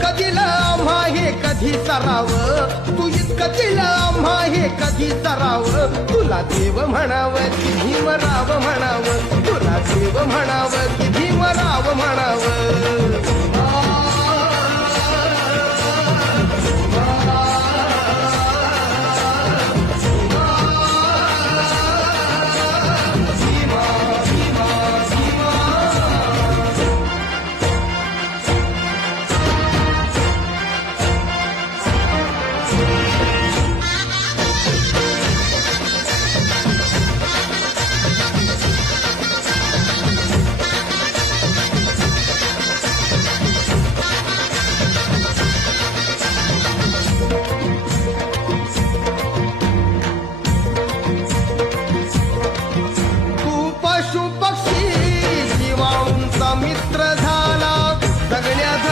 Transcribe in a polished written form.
इतकं दिलं आम्हा हे कधी सरावं, तू इतकं दिलं आम्हा हे कधी सरावं. तुला देव म्हणावं की भीमराव म्हणावं, तुला देव म्हणावं की भीमराव म्हणावं.